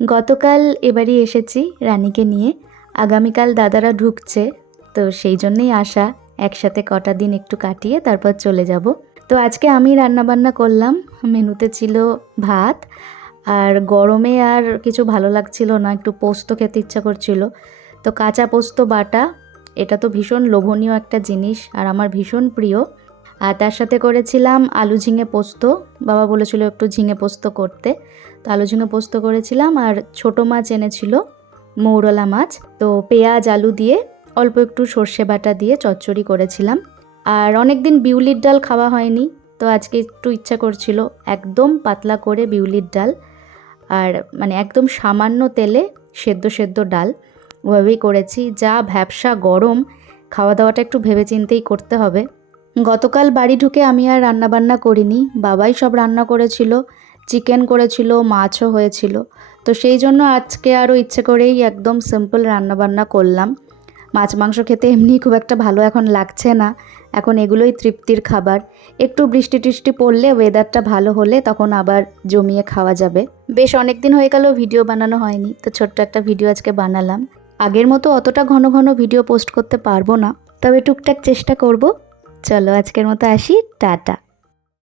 গতকাল এবারই এসেছি রানীকে নিয়ে, আগামীকাল দাদারা ঢুকছে, তো সেই জন্যেই আসা, একসাথে কটা দিন একটু কাটিয়ে তারপর চলে যাব। তো আজকে আমি রান্নাবান্না করলাম, মেনুতে ছিল ভাত, আর গরমে আর কিছু ভালো লাগছিল না, একটু পোস্ত খেতে ইচ্ছা করছিল, তো কাঁচা পোস্ত বাটা, এটা তো ভীষণ লোভনীয় একটা জিনিস আর আমার ভীষণ প্রিয়। আর তার সাথে করেছিলাম আলু ঝিঙে পোস্ত, বাবা বলেছিল একটু ঝিঙে পোস্ত করতে, তো আলু ঝিঙে পোস্ত করেছিলাম। আর ছোটো মাছ এনেছিল, মৌরলা মাছ, তো পেঁয়াজ আলু দিয়ে অল্প একটু সর্ষে বাটা দিয়ে চচ্চড়ি করেছিলাম। আর অনেক দিন বিউলির ডাল খাওয়া হয়নি, তো আজকে একটু ইচ্ছা করছিল একদম পাতলা করে বিউলির ডাল, আর মানে একদম সামান্য তেলে সেদ্ধ সেদ্ধ ডাল, ওভাবেই করেছি। যা ভ্যাপসা গরম, খাওয়া দাওয়াটা একটু ভেবেচিন্তেই করতে হবে। গতকাল বাড়ি ঢুকে আমি আর রান্নাবান্না করিনি, বাবাই সব রান্না করেছিল, চিকেন করেছিল, মাছও হয়েছিল, তো সেই জন্য আজকে আরও ইচ্ছে করেই একদম সিম্পল রান্নাবান্না করলাম। মাছ মাংস খেতে এমনি খুব একটা ভালো এখন লাগছে না, এখন এগুলোই তৃপ্তির খাবার। একটু বৃষ্টি টিষ্টি পড়লে, ওয়েদারটা ভালো হলে তখন আবার জমিয়ে খাওয়া যাবে। বেশ অনেক দিন হয়ে গেল ভিডিও বানানো হয়নি, তো ছোট্ট একটা ভিডিও আজকে বানালাম। আগের মতো অতটা ঘন ঘন ভিডিও পোস্ট করতে পারবো না, তবে টুকটাক চেষ্টা করব। চলো আজকের মতো আসি, টাটা।